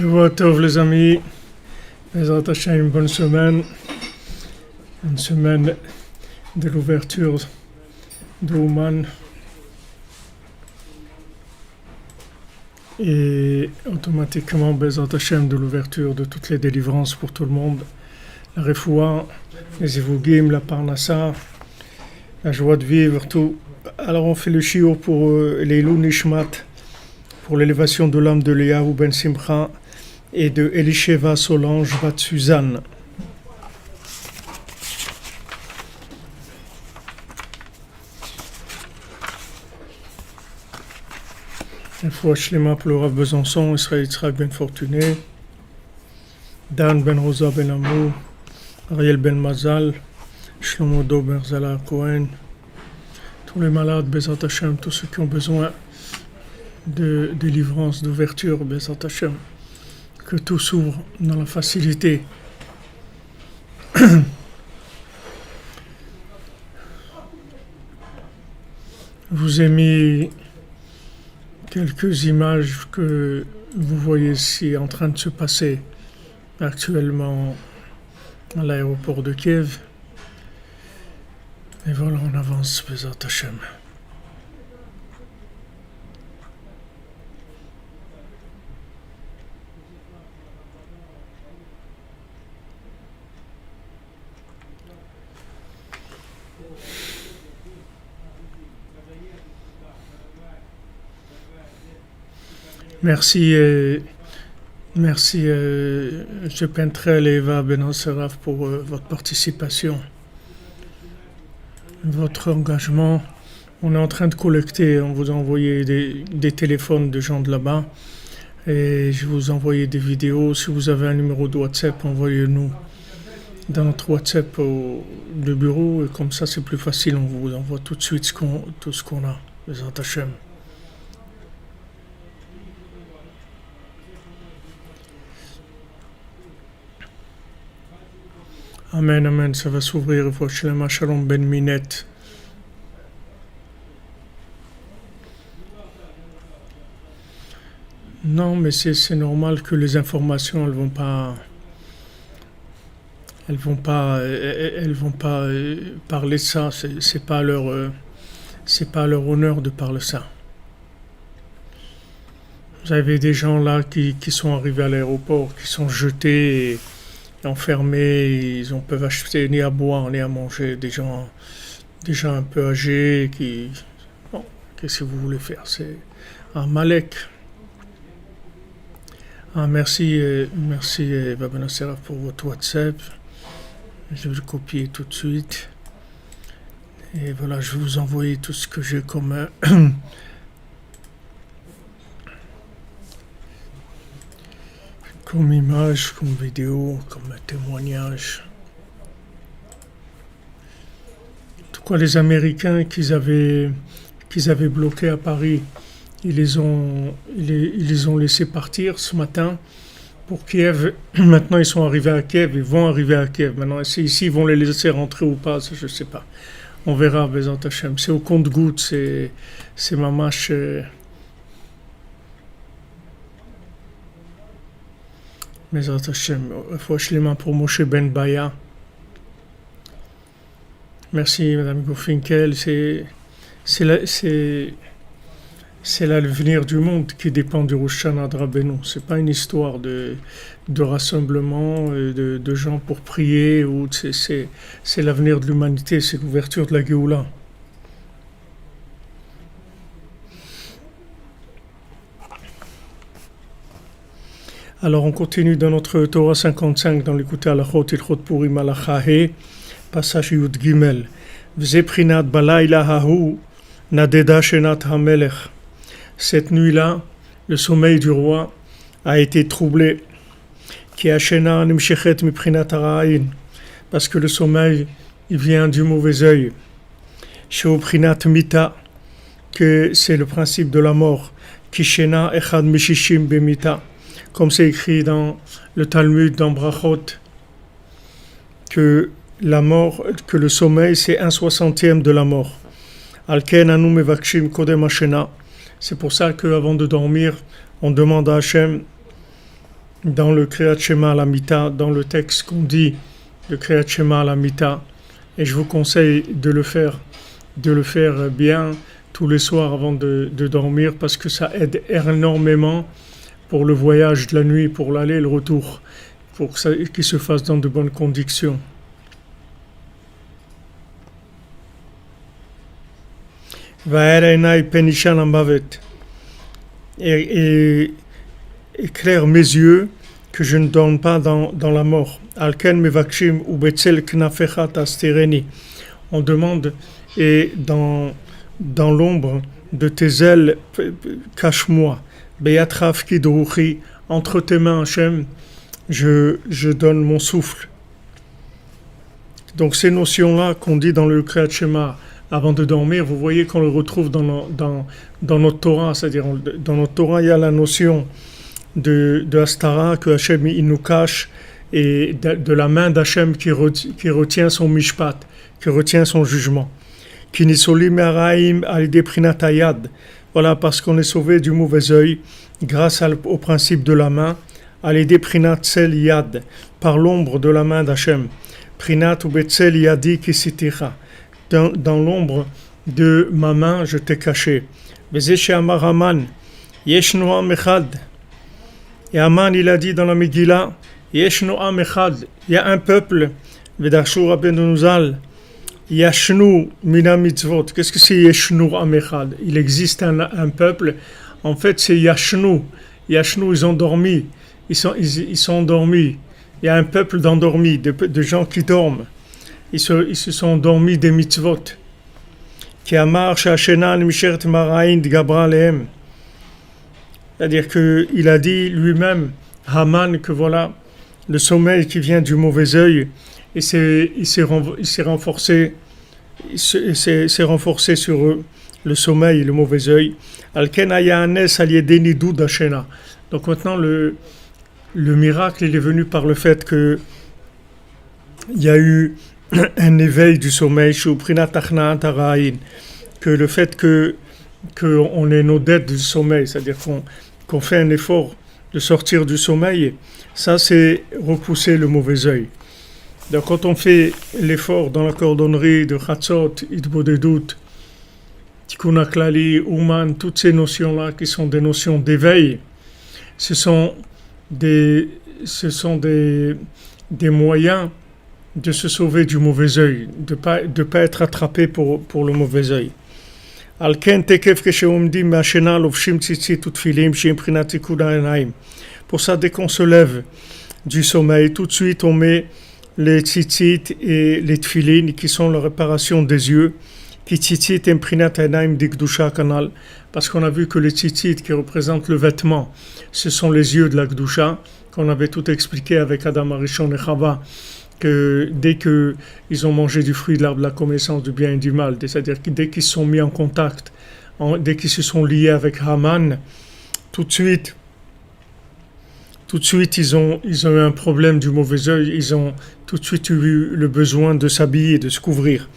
Shavua Tov les amis, Bezrat Hashem, une bonne semaine, une semaine de l'ouverture de Ouman et automatiquement Bezrat Hashem de l'ouverture de toutes les délivrances pour tout le monde, la refoua, les évogim, la parnassa, la joie de vivre, tout. Alors on fait le shiur pour l'Eilou Nishmat, pour l'élévation de l'âme de Eliyahu Ben Simcha et de Elisheva Solange Bat Suzanne. Une fois Shlema pour le Rav Besançon, Israël Yitzhak Ben Fortuné, Dan Ben Rosa Ben Amou, Ariel Ben Mazal, Shlomo Do Ben Zala Cohen, tous les malades, Bezrat Hashem, tous ceux qui ont besoin de délivrance, d'ouverture, Bezrat Hashem, que tout s'ouvre dans la facilité. Je vous ai mis quelques images que vous voyez ici en train de se passer actuellement à l'aéroport de Kiev. Et voilà, on avance, Bezrat Hashem. Merci, je Pentrel et Eva Benasseraf pour votre participation, votre engagement. On est en train de collecter, on vous a envoyé des téléphones de gens de là-bas et je vous ai envoyé des vidéos. Si vous avez un numéro de WhatsApp, envoyez-nous dans notre WhatsApp de bureau et comme ça c'est plus facile, on vous envoie tout de suite tout ce qu'on a, les Hashem. Amen, amen, ça va s'ouvrir. Shalom, Shalom Ben Minette. Non, mais c'est normal que les informations, elles vont pas parler de ça. C'est pas leur honneur de parler ça. Vous avez des gens là qui sont arrivés à l'aéroport, qui sont jetés et enfermés, ils ne peuvent acheter ni à boire ni à manger, des gens déjà un peu âgés qui... Bon, qu'est-ce que vous voulez faire? C'est un Malek. Ah, merci Babana Seraf pour votre WhatsApp. Je vais le copier tout de suite. Et voilà, je vais vous envoyer tout ce que j'ai comme... comme image, comme vidéo, comme témoignage. En tout cas, les Américains qu'ils avaient bloqués à Paris, ils les ont laissés partir ce matin pour Kiev. Maintenant, ils sont arrivés à Kiev, ils vont arriver à Kiev. Maintenant, ici, ils vont les laisser rentrer ou pas, ça, je ne sais pas. On verra, Bezrat Hashem. C'est au compte-gouttes, c'est mamash... Bezrat Hashem, Shlema pour Moshe Ben Baya. Merci Madame Gofinkel, c'est l'avenir du monde qui dépend du Rosh Hashanah de Rabbeinu. C'est pas une histoire de rassemblement, de gens pour prier, ou c'est l'avenir de l'humanité, c'est l'ouverture de la Géoula. Alors on continue dans notre Torah 55 dans l'écouter Alachot Ilchot Purim Alachahe, passage Yud Gimel. V'ze prinat balayla hahu nadeda shenat hamelech. Cette nuit-là, le sommeil du roi a été troublé. Ki hashena nimshechet miprinat hara'in, parce que le sommeil il vient du mauvais œil. Sheu prinat mita, que c'est le principe de la mort. Ki shena echad mishishim bemita. Comme c'est écrit dans le Talmud, dans Brachot, que la mort, que le sommeil, c'est 1/60 de la mort. Alken anu mevakshim kodem hashena. C'est pour ça qu'avant de dormir, on demande à Hachem dans le Kriyat Shema à la Mita, dans le texte qu'on dit le Kriyat Shema à la Mita, et je vous conseille de le faire bien tous les soirs avant de dormir, parce que ça aide énormément pour le voyage de la nuit, pour l'aller et le retour, pour qu'il se fasse dans de bonnes conditions. Et éclaire mes yeux que je ne dorme pas dans la mort. On demande, et dans l'ombre de tes ailes, cache-moi. Entre tes mains, Hachem, je donne mon souffle. Donc ces notions-là qu'on dit dans le Kriyat Shema avant de dormir, vous voyez qu'on le retrouve dans notre Torah, c'est-à-dire dans notre Torah, il y a la notion de Hastara, que Hachem il nous cache, et de la main d'Hachem qui retient son mishpat, qui retient son jugement. Voilà, parce qu'on est sauvé du mauvais œil grâce au principe de la main, par l'ombre de la main d'Hachem. Dans l'ombre de ma main, je t'ai caché. Et Aman, il a dit dans la Megillah, Yeshnu Am Echad, il y a un peuple, Vedarshu Rabbeinu Zal, Yashnu Mina Mitzvot. Qu'est-ce que c'est Yeshnu Am Echad? Il existe un peuple, en fait c'est Yashnu. Yashnu, ils ont dormi, ils sont endormis. Il y a un peuple d'endormis, de gens qui dorment. Ils se sont endormis des mitzvot. Qui amar sha'ashenan mishert marayin d'gabra alehem. C'est-à-dire qu'il a dit lui-même, Haman, que voilà, le sommeil qui vient du mauvais œil, et il s'est renforcé sur eux, le sommeil, le mauvais œil. Alken ayanes aliedeni dudashena. Donc maintenant, le miracle, il est venu par le fait que il y a eu un éveil du sommeil, que le fait qu'on ait nos dettes du sommeil, c'est-à-dire qu'on fait un effort de sortir du sommeil, ça c'est repousser le mauvais œil. Donc quand on fait l'effort dans la cordonnerie de Chatzot, Itbodedut, Tikkun HaKlali, Uman, toutes ces notions-là qui sont des notions d'éveil, ce sont des moyens de se sauver du mauvais œil, de pas être attrapé pour le mauvais œil. Pour ça, dès qu'on se lève du sommeil, tout de suite on met les tzitzit et les tfilin qui sont la réparation des yeux, qui tzitzit imprinat enaim d'ikdusha kanal, parce qu'on a vu que les tzitzit qui représentent le vêtement, ce sont les yeux de la kdusha, qu'on avait tout expliqué avec Adam Arishon et Chava, que dès qu'ils ont mangé du fruit de l'arbre de la connaissance du bien et du mal, c'est-à-dire que dès qu'ils se sont mis en contact, dès qu'ils se sont liés avec Haman, tout de suite ils ont eu un problème du mauvais œil, ils ont tout de suite eu le besoin de s'habiller, de se couvrir.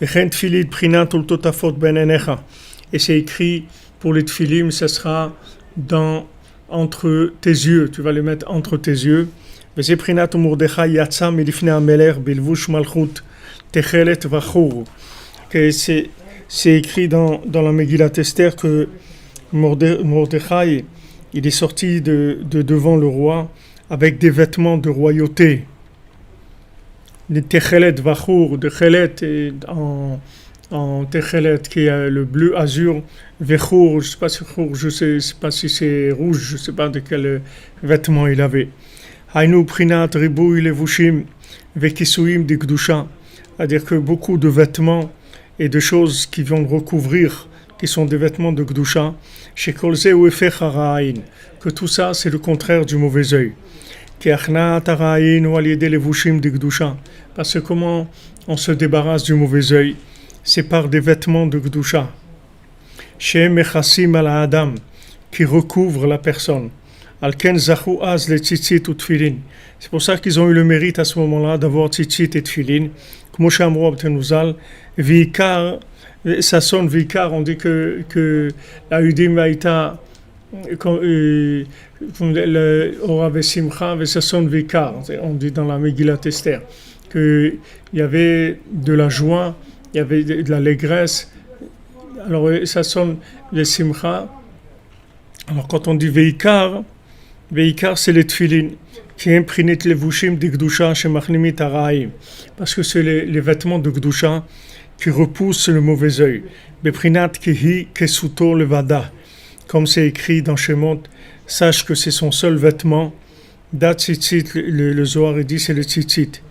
Et c'est écrit pour les tfilim, ce sera entre tes yeux, tu vas les mettre entre tes yeux. C'est écrit dans la Megillat Esther que Mordechai, il est sorti de devant le roi avec des vêtements de royauté. Les Techelet Vachour, de Chelet en Techelet qui est le bleu azur, Vechour, je sais pas si c'est rouge, je sais pas de quel vêtement il avait. Hainu Prinat Ribouy Levushim Vekisuim Dikdusha, c'est-à-dire que beaucoup de vêtements et de choses qui vont recouvrir, qui sont des vêtements de Kdusha, chez Kolze ou Efech Haraïn, que tout ça c'est le contraire du mauvais œil. Parce que comment on se débarrasse du mauvais œil, c'est par des vêtements de Kdusha. Chez Mechassim al Adam, qui recouvrent la personne. Alken zachu az le tzitzit ou tfilin. C'est pour ça qu'ils ont eu le mérite à ce moment-là d'avoir tzitzit et tfilin. Comme Shamro Abtenuzal, Vikar, ça sonne Vikar, on dit que la Udim Vaïta Ora Vesimcha Vesason Vikar, on dit dans la Megillat Esther, qu'il y avait de la joie, il y avait de l'allégresse. Alors, Sason Vesimcha, alors quand on dit Veikar, c'est les tfilin, qui imprinent les vushim de Gdusha Shemachlimit Araim, parce que c'est les vêtements de Gdusha qui repoussent le mauvais œil. Beprinat Kihi Kesuto Levada, comme c'est écrit dans Shemot, sache que c'est son seul vêtement. Dat tzitzit, le Zohar dit c'est le tzitzit.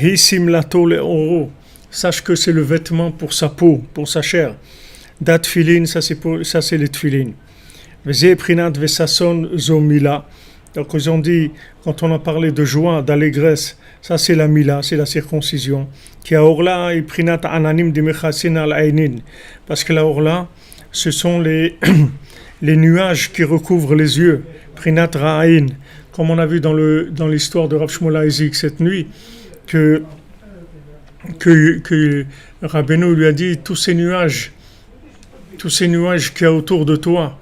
Hi simlato le oro, sache que c'est le vêtement pour sa peau, pour sa chair. Dat filin, ça c'est les tfilin. Veze prinat vesason zomila. Donc ils ont dit, quand on a parlé de joie, d'allégresse, ça c'est la mila, c'est la circoncision. Qui a orla et prinat ananim de mechasin al ainin, parce que la orla, ce sont les les nuages qui recouvrent les yeux, prinat ra'ain, comme on a vu dans l'histoire de Rav Shmuel Isaac cette nuit, que Rabbeinu lui a dit tous ces nuages qu'il y a autour de toi.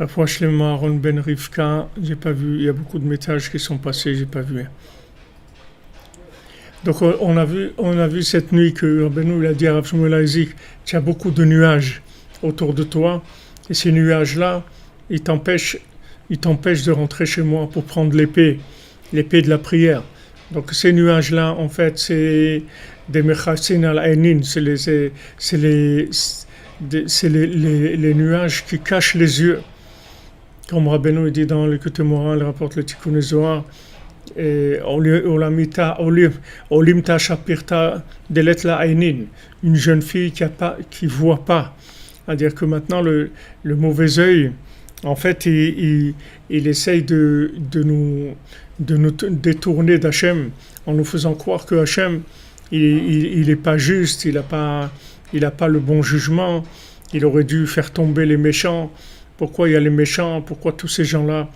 La fois Shlema Aaron Ben Rivka, j'ai pas vu, il y a beaucoup de messages qui sont passés, j'ai pas vu. Donc on a vu cette nuit que Rabbeinu il a dit à Rav Shmuel Isaac, tu as beaucoup de nuages autour de toi, et ces nuages-là, ils t'empêchent de rentrer chez moi pour prendre l'épée de la prière. Donc ces nuages-là, en fait, c'est des mechassin al-ainin, c'est les nuages qui cachent les yeux. Comme Rabbeinu dit dans l'écoute morale, rapporte le Tikkun Zohar, Olimta Shapirta Delet la Ainin, une jeune fille qui voit pas. C'est-à-dire que maintenant le mauvais œil, en fait, il essaye de nous détourner d'Hachem en nous faisant croire que Hachem il est pas juste, il a pas le bon jugement, il aurait dû faire tomber les méchants. Pourquoi il y a les méchants? Pourquoi tous ces gens-là,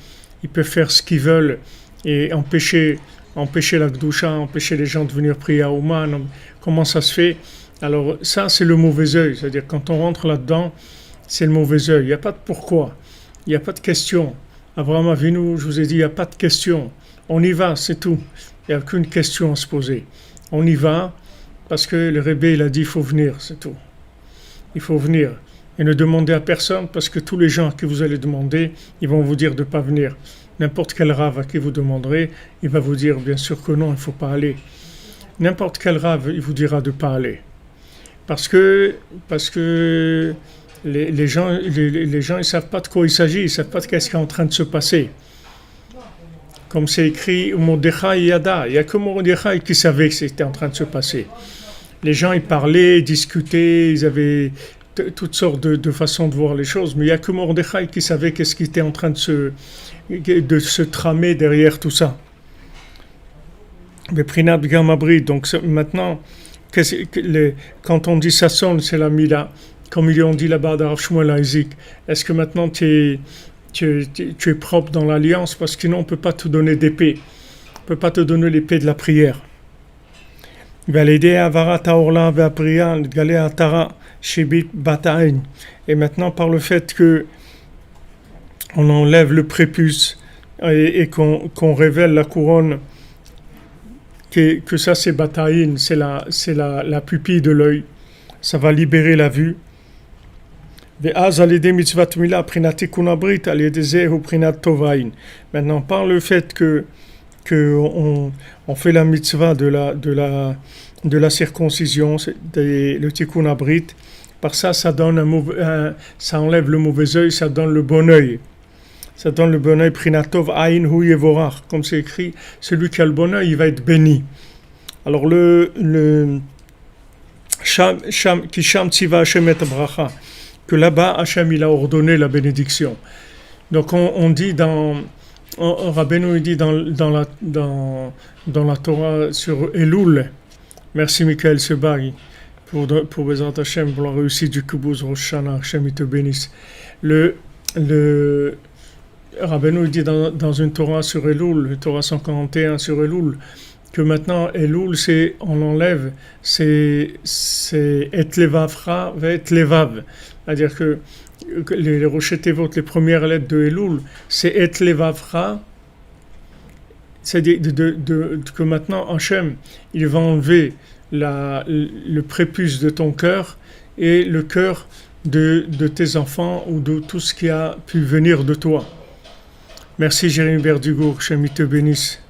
ils peuvent faire ce qu'ils veulent et empêcher la Gdusha, empêcher les gens de venir prier à Ouman? Comment ça se fait? Alors ça, c'est le mauvais œil. C'est-à-dire quand on rentre là-dedans, c'est le mauvais œil. Il n'y a pas de pourquoi, il n'y a pas de question. Abraham Avinu, je vous ai dit, il n'y a pas de question. On y va, c'est tout. Il n'y a qu'une question à se poser. On y va parce que le Rebbe, il a dit, il faut venir, c'est tout. Il faut venir. Et ne demandez à personne, parce que tous les gens à qui vous allez demander, ils vont vous dire de ne pas venir. N'importe quel rave à qui vous demanderez, il va vous dire bien sûr que non, il ne faut pas aller. N'importe quel rave, il vous dira de ne pas aller. Parce que les gens, ils ne savent pas de quoi il s'agit, ils ne savent pas de ce qui est en train de se passer. Comme c'est écrit, Mordechai Yada, il n'y a que Mordechai qui savait que c'était en train de se passer. Les gens, ils parlaient, ils discutaient, ils avaient toutes sortes de façons de voir les choses, mais il n'y a que Mordechai qui savait qu'est-ce qui était en train de se tramer derrière tout ça. Beprinat Gamabri, donc maintenant, quand on dit ça sonne, c'est la Mila, comme ils ont dit là-bas dans Rav Shmuel Isaac. Est-ce que maintenant tu es propre dans l'alliance? Parce que sinon on ne peut pas te donner d'épée, on ne peut pas te donner l'épée de la prière. Et maintenant, par le fait que on enlève le prépuce et qu'on révèle la couronne, que ça c'est Bataïn, c'est la pupille de l'œil, ça va libérer la vue. Maintenant, par le fait que on fait la mitzvah de la circoncision, le tikkun abrit, par ça donne ça enlève le mauvais œil, ça donne le bon œil. Ça donne le bon œil, prinatov ayin hu yevorach, comme c'est écrit, celui qui a le bon œil, il va être béni. Alors qui sham tziva Hashem et bracha, que là-bas Hashem il a ordonné la bénédiction. Donc on dit Rabbeinu dit dans la Torah sur Elul, merci Michael Sebag pour Bezrat Hashem, pour la réussite du Kibbutz Rosh Hashanah, Hashem il te bénisse. le Rabbeinu dit dans une Torah sur Elul, le Torah 141 sur Elul, que maintenant Elul, on enlève, c'est et levavra et levav. C'est-à-dire que les rochers Tevot, les premières lettres de Elul, c'est et levavra. C'est-à-dire que maintenant Hachem, il va enlever le prépuce de ton cœur et le cœur de tes enfants ou de tout ce qui a pu venir de toi. Merci Jérémy Berdugo, que Hachem te bénisse.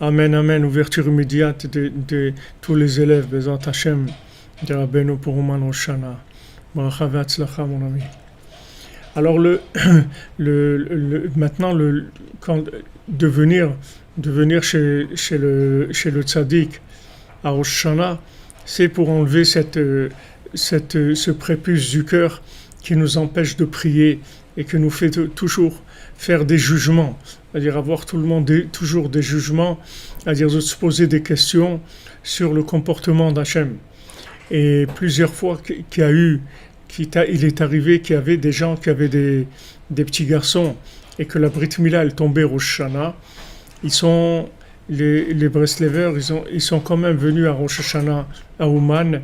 Amen, amen. Ouverture immédiate de tous les élèves, Bezat Hachem, de Rabbeinu pour Ouman Rosh Hashanah. Baracha ve'atzlacha, mon ami. Alors maintenant de venir chez le tzaddik à Rosh Hashanah, c'est pour enlever ce prépuce du cœur qui nous empêche de prier et qui nous fait toujours faire des jugements, c'est-à-dire avoir tout le monde toujours des jugements, c'est-à-dire de se poser des questions sur le comportement d'Hachem. Et plusieurs fois il est arrivé qu'il y avait des gens qui avaient des petits garçons et que la Brit Mila elle tombait Rosh Hashanah. Les Breslevers, ils sont quand même venus à Rosh Hashanah à Ouman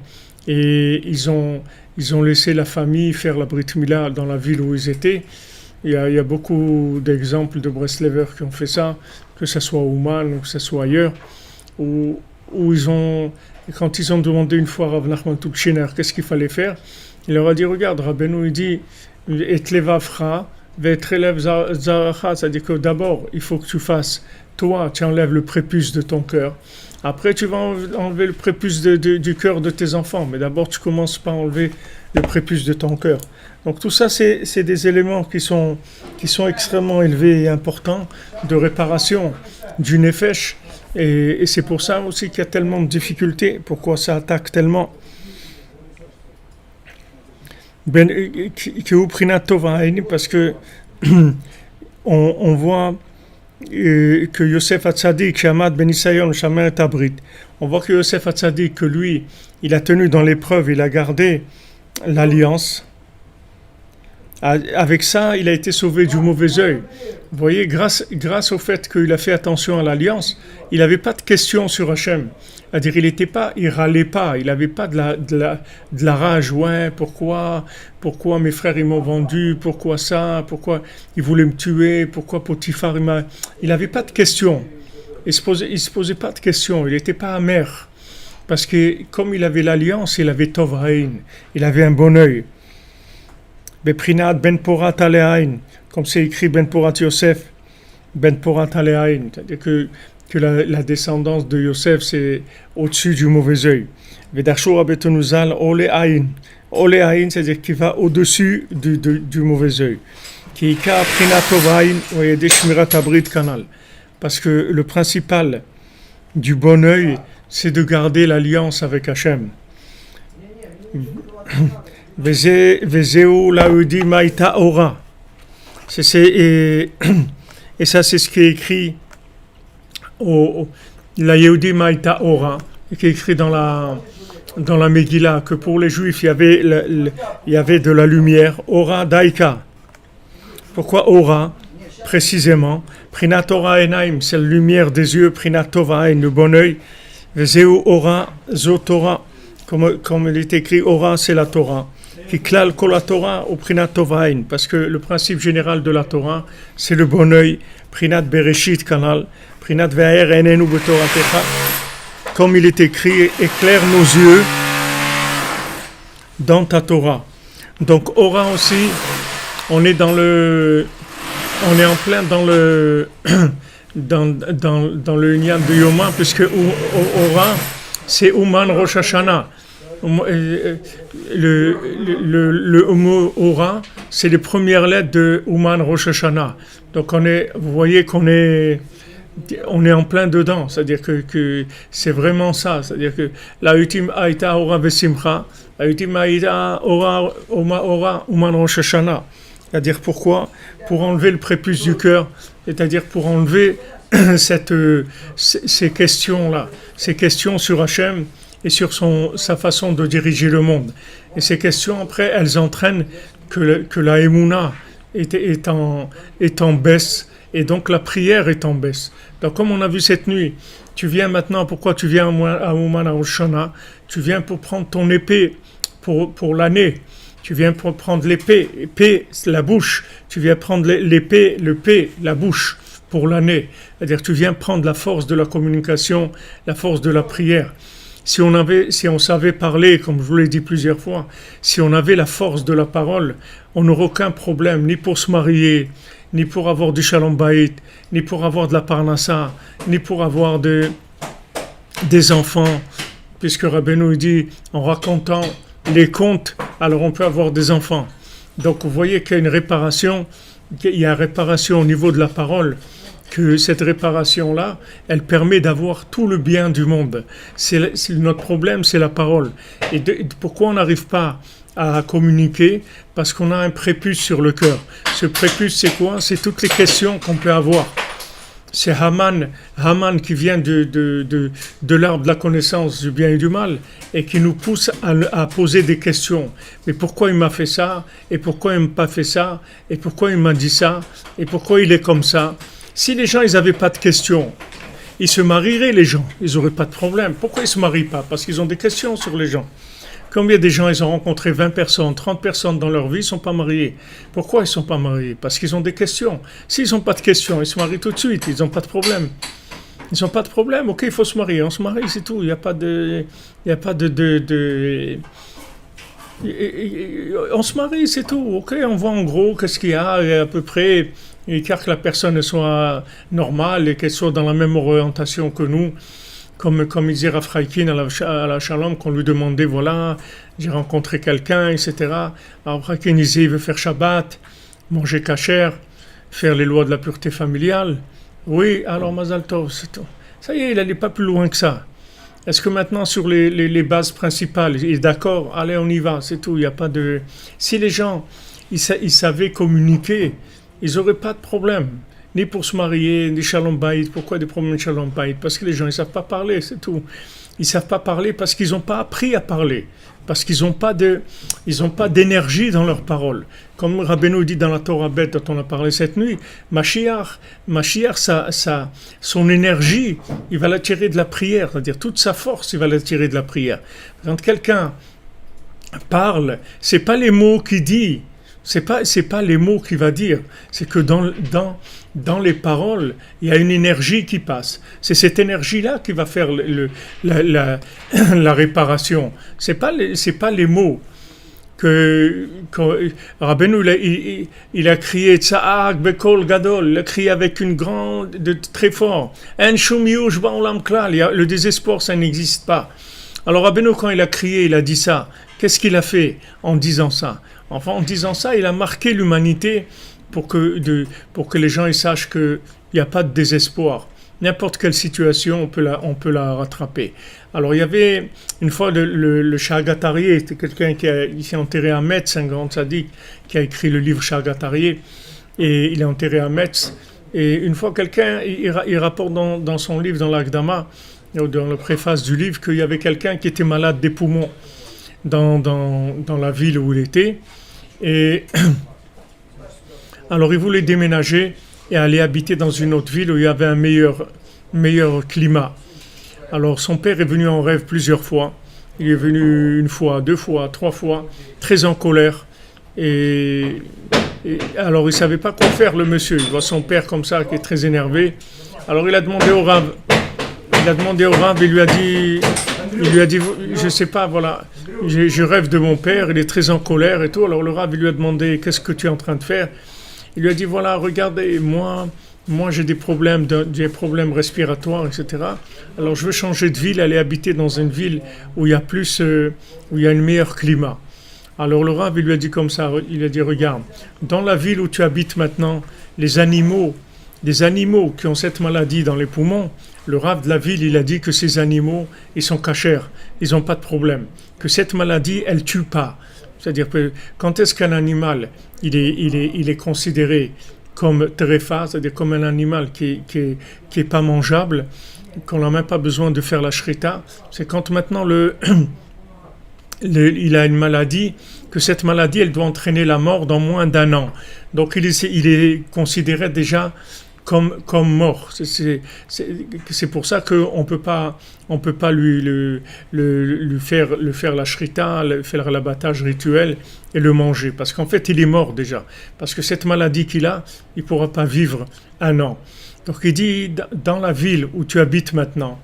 et ils ont laissé la famille faire la Brit Mila dans la ville où ils étaient. Il y a beaucoup d'exemples de Breslevers qui ont fait ça, que ce soit à Ouman ou que ce soit ailleurs, où quand ils ont demandé une fois à Rav Nachman Tuchiner qu'est-ce qu'il fallait faire, il leur a dit, regarde, Rabbeinu il dit et levavra ve'etrelev zaracha, c'est-à-dire que d'abord il faut que tu enlèves le prépuce de ton cœur. Après tu vas enlever le prépuce du cœur de tes enfants, mais d'abord tu commences par enlever le prépuce de ton cœur. Donc tout ça c'est des éléments qui sont extrêmement élevés et importants de réparation du nefesh, et c'est pour ça aussi qu'il y a tellement de difficultés, pourquoi ça attaque tellement. Parce que on voit que Yosef Hatzadik, Shamad Ben Isayon, Shamer et Abrit, on voit que Yosef Hatzadik, que lui, il a tenu dans l'épreuve, il a gardé l'alliance. Avec ça, il a été sauvé du mauvais œil. Vous voyez, grâce au fait qu'il a fait attention à l'alliance, il n'avait pas de questions sur Hachem. C'est-à-dire, il râlait pas, il n'avait pas de la rage. Ouais, pourquoi mes frères ils m'ont vendu, pourquoi ça, pourquoi ils voulaient me tuer, pourquoi Potiphar il n'avait pas de questions. Il se posait pas de questions, il n'était pas amer. Parce que comme il avait l'alliance, il avait Tov Haïn, il avait un bon œil. Beprinat ben porat alehaïn, comme c'est écrit ben porat Yosef, ben porat alehaïn, c'est-à-dire que la descendance de Yosef c'est au-dessus du mauvais œil. Vedachor abetonuzal olehaïn, c'est-à-dire qu'il va au-dessus du mauvais œil. Qui ka prinat tovaïn oyede shmirat abrit kanal, parce que le principal du bon œil c'est de garder l'alliance avec Hachem. Vezeu laudi maïta ora. Et ça c'est ce qui est écrit la Yehudi maïta ora, qui est écrit dans la Megillah, que pour les Juifs il y avait de la lumière, ora daika. Pourquoi ora précisément? Prinat ora enaim, c'est la lumière des yeux, prinat tova le bon œil. Vezeu ora zotora, comme il est écrit, ora c'est la Torah. Kiklal kol Torah ou prinat tovain, parce que le principe général de la Torah c'est le bon œil, prinat bereshit kanal, prinat ve'er enenu betoratecha, comme il est écrit, éclaire nos yeux dans ta Torah. Donc ora aussi, on est en plein dans le dans le Inyan de Yoma, puisque ora c'est Ouman Rosh Hashanah. Le mot Ora, c'est les premières lettres de Ouman Rosh Hashanah. Donc vous voyez qu'on est en plein dedans, c'est-à-dire que c'est vraiment ça, c'est-à-dire que la ultime Aïta Ora Vesimcha, la ultime Aïta Ora Ouman Rosh Hashanah. C'est-à-dire pourquoi? Pour enlever le prépuce du cœur, c'est-à-dire pour enlever ces questions-là, ces questions sur Hachem, et sur sa façon de diriger le monde. Et ces questions, après, elles entraînent que la Emouna est en baisse, et donc la prière est en baisse. Donc comme on a vu cette nuit, tu viens maintenant, pourquoi tu viens à Ouman à Oshana? Tu viens pour prendre ton épée pour l'année. Tu viens pour prendre l'épée, c'est la bouche. Tu viens prendre l'épée, la bouche pour l'année. C'est-à-dire tu viens prendre la force de la communication, la force de la prière. Si on savait parler, comme je vous l'ai dit plusieurs fois, si on avait la force de la parole, on n'aurait aucun problème, ni pour se marier, ni pour avoir du shalom bayit, ni pour avoir de la parnassa, ni pour avoir des enfants, puisque Rabbeinu dit, en racontant les contes, alors on peut avoir des enfants. Donc vous voyez qu'il y a une réparation au niveau de la parole, que cette réparation-là, elle permet d'avoir tout le bien du monde. Notre problème, c'est la parole. Et pourquoi on n'arrive pas à communiquer? Parce qu'on a un prépuce sur le cœur. Ce prépuce, c'est quoi? C'est toutes les questions qu'on peut avoir. C'est Haman qui vient de l'arbre de la connaissance du bien et du mal et qui nous pousse à poser des questions. Mais pourquoi il m'a fait ça? Et pourquoi il ne m'a pas fait ça? Et pourquoi il m'a dit ça? Et pourquoi il est comme ça? Si les gens ils n'avaient pas de questions, ils se marieraient les gens, ils n'auraient pas de problème. Pourquoi ils ne se marient pas? Parce qu'ils ont des questions sur les gens. Combien de gens ils ont rencontré 20 personnes, 30 personnes dans leur vie, ils ne sont pas mariés. Pourquoi ils ne sont pas mariés? Parce qu'ils ont des questions. S'ils n'ont pas de questions, ils se marient tout de suite, ils n'ont pas de problème. Ils n'ont pas de problème, ok, il faut se marier, on se marie, c'est tout. Il n'y a pas de... On se marie, c'est tout. Ok, on voit en gros qu'est-ce qu'il y a à peu près, et car que la personne soit normale et qu'elle soit dans la même orientation que nous. Comme il disait Rav Chaikin à la Shalom, qu'on lui demandait, voilà, j'ai rencontré quelqu'un, etc. Alors Rav Chaikin disait, il veut faire Shabbat, manger kasher, faire les lois de la pureté familiale. Oui, alors Mazal Tov, c'est tout. Ça y est, il n'allait pas plus loin que ça. Est-ce que maintenant, sur les bases principales, il est d'accord? Allez, on y va, c'est tout. Il n'y a pas de... Si les gens, ils savaient communiquer, ils n'auraient pas de problème. Ni pour se marier, ni shalom bayit. Pourquoi des problèmes de shalom bayit? Parce que les gens, ils ne savent pas parler, c'est tout. Ils ne savent pas parler parce qu'ils n'ont pas appris à parler. Parce qu'ils n'ont pas d'énergie dans leurs paroles. Comme Rabbeinu dit dans la Torah bête dont on a parlé cette nuit, Mashiach, son énergie, il va la tirer de la prière. C'est-à-dire toute sa force, il va la tirer de la prière. Quand quelqu'un parle, ce n'est pas les mots qu'il dit. C'est pas les mots qu'il va dire, c'est que dans les paroles, il y a une énergie qui passe. C'est cette énergie-là qui va faire la réparation. C'est pas les mots que Rabbeinu il a crié Tsa'ak Bekol Gadol, il a crié avec une grande, très fort. En Shum Yush Ba'olam Klal, le désespoir, ça n'existe pas. Alors Rabbeinu, quand il a crié, il a dit ça. Qu'est-ce qu'il a fait en disant ça? Enfin, en disant ça, il a marqué l'humanité pour que les gens ils sachent qu'il n'y a pas de désespoir. N'importe quelle situation, on peut la rattraper. Alors, il y avait une fois le Shagatarié, c'était quelqu'un qui s'est enterré à Metz, un grand tzaddik, qui a écrit le livre Shagatarié, et il est enterré à Metz. Et une fois, quelqu'un, il rapporte dans son livre, dans l'Akdama, dans la préface du livre, qu'il y avait quelqu'un qui était malade des poumons dans la ville où il était. Et alors il voulait déménager et aller habiter dans une autre ville où il y avait un meilleur climat. Alors son père est venu en rêve plusieurs fois. Il est venu une fois, 2 fois, 3 fois, très en colère. Et alors il ne savait pas quoi faire le monsieur. Il voit son père comme ça qui est très énervé. Alors il a demandé au Rav. Il lui a dit, je sais pas, voilà, je rêve de mon père, il est très en colère et tout. Alors le Rav, il lui a demandé, qu'est-ce que tu es en train de faire? Il lui a dit, voilà, regardez, moi j'ai des problèmes respiratoires, etc. Alors je veux changer de ville, aller habiter dans une ville où il y a où il y a un meilleur climat. Alors le Rav, il lui a dit comme ça, il a dit, regarde, dans la ville où tu habites maintenant, les animaux qui ont cette maladie dans les poumons, le Rav de la ville, il a dit que ces animaux, ils sont cachers, ils n'ont pas de problème. Que cette maladie, elle tue pas. C'est-à-dire que quand est-ce qu'un animal, il est considéré comme terefa, c'est-à-dire comme un animal qui est pas mangeable, qu'on n'a même pas besoin de faire la shrita, c'est quand maintenant il a une maladie, que cette maladie, elle doit entraîner la mort dans moins d'un an. Donc il est considéré déjà comme mort. C'est pour ça qu'on on peut pas lui faire la shrita, faire l'abattage rituel et le manger. Parce qu'en fait, il est mort déjà. Parce que cette maladie qu'il a, il ne pourra pas vivre un an. Donc il dit, dans la ville où tu habites maintenant,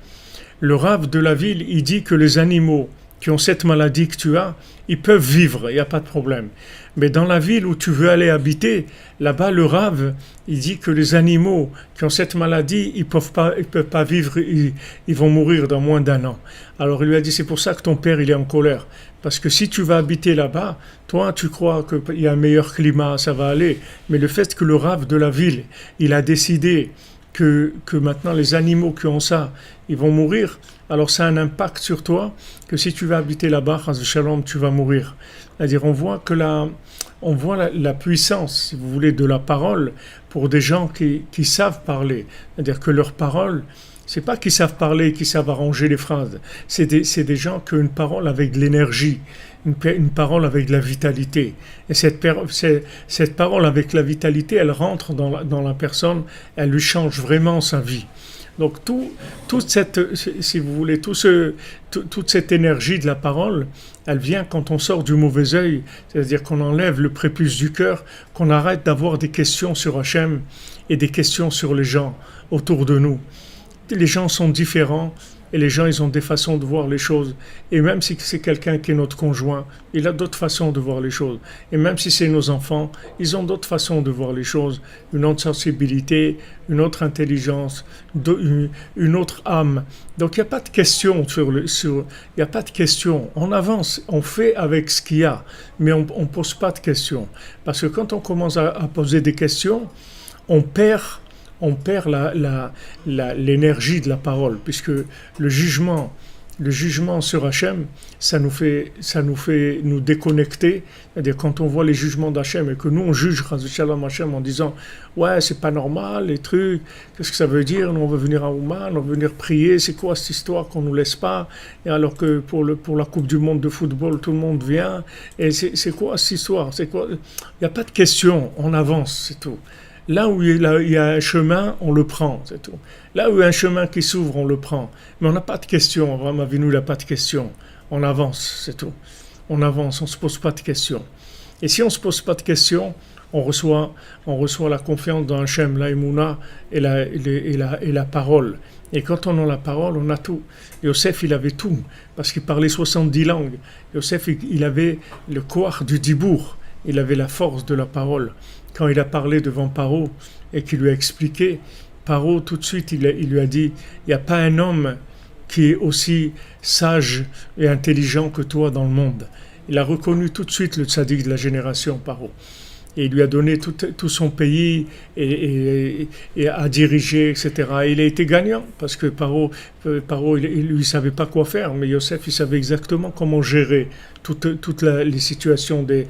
le rave de la ville, il dit que les animaux qui ont cette maladie que tu as, ils peuvent vivre, il n'y a pas de problème. Mais dans la ville où tu veux aller habiter, là-bas, le rave, il dit que les animaux qui ont cette maladie, ils peuvent pas vivre, ils vont mourir dans moins d'un an. Alors il lui a dit, c'est pour ça que ton père, il est en colère. Parce que si tu vas habiter là-bas, toi, tu crois qu'il y a un meilleur climat, ça va aller. Mais le fait que le rave de la ville, il a décidé que maintenant les animaux qui ont ça, ils vont mourir, alors ça a un impact sur toi, que si tu vas habiter là-bas, Chas v'Shalom, tu vas mourir. C'est-à-dire, on voit la puissance, si vous voulez, de la parole pour des gens qui savent parler. C'est-à-dire que leur parole, c'est pas qu'ils savent parler, qu'ils savent arranger les phrases. C'est des gens qui ont une parole avec de l'énergie, une parole avec de la vitalité. Et cette parole avec la vitalité, elle rentre dans la personne, elle lui change vraiment sa vie. Donc toute cette, si vous voulez, toute cette énergie de la parole, elle vient quand on sort du mauvais œil, c'est-à-dire qu'on enlève le prépuce du cœur, qu'on arrête d'avoir des questions sur Hachem et des questions sur les gens autour de nous. Les gens sont différents et les gens, ils ont des façons de voir les choses. Et même si c'est quelqu'un qui est notre conjoint, il a d'autres façons de voir les choses. Et même si c'est nos enfants, ils ont d'autres façons de voir les choses. Une autre sensibilité, une autre intelligence, une autre âme. Donc il n'y a pas de question il n'y a pas de question. On avance, on fait avec ce qu'il y a, mais on ne pose pas de questions. Parce que quand on commence à poser des questions, on perd l'énergie de la parole, puisque le jugement sur Hachem, ça nous fait nous déconnecter. C'est-à-dire quand on voit les jugements d'Hachem et que nous on juge Shalom Hachem en disant ouais c'est pas normal les trucs, qu'est-ce que ça veut dire, nous on veut venir à Ouman, on veut venir prier, c'est quoi cette histoire qu'on nous laisse pas, et alors que pour la Coupe du Monde de football tout le monde vient, et c'est quoi cette histoire, c'est quoi, il n'y a pas de question, on avance, c'est tout. Là où il y a un chemin, on le prend, c'est tout. Là où il y a un chemin qui s'ouvre, on le prend. Mais on n'a pas de questions. Abraham Avinu n'a pas de questions. On avance, c'est tout. On avance, on ne se pose pas de questions. Et si on ne se pose pas de questions, on reçoit la confiance dans Hachem, la Emouna et la parole. Et quand on a la parole, on a tout. Yosef, il avait tout, parce qu'il parlait 70 langues. Yosef, il avait le koach du dibour. Il avait la force de la parole. Quand il a parlé devant Paro et qu'il lui a expliqué, Paro tout de suite il lui a dit il n'y a pas un homme qui est aussi sage et intelligent que toi dans le monde. Il a reconnu tout de suite le tzaddik de la génération Paro. Et il lui a donné tout son pays et à diriger, etc. Et il a été gagnant parce que Paro lui savait pas quoi faire, mais Yosef il savait exactement comment gérer toutes les situations des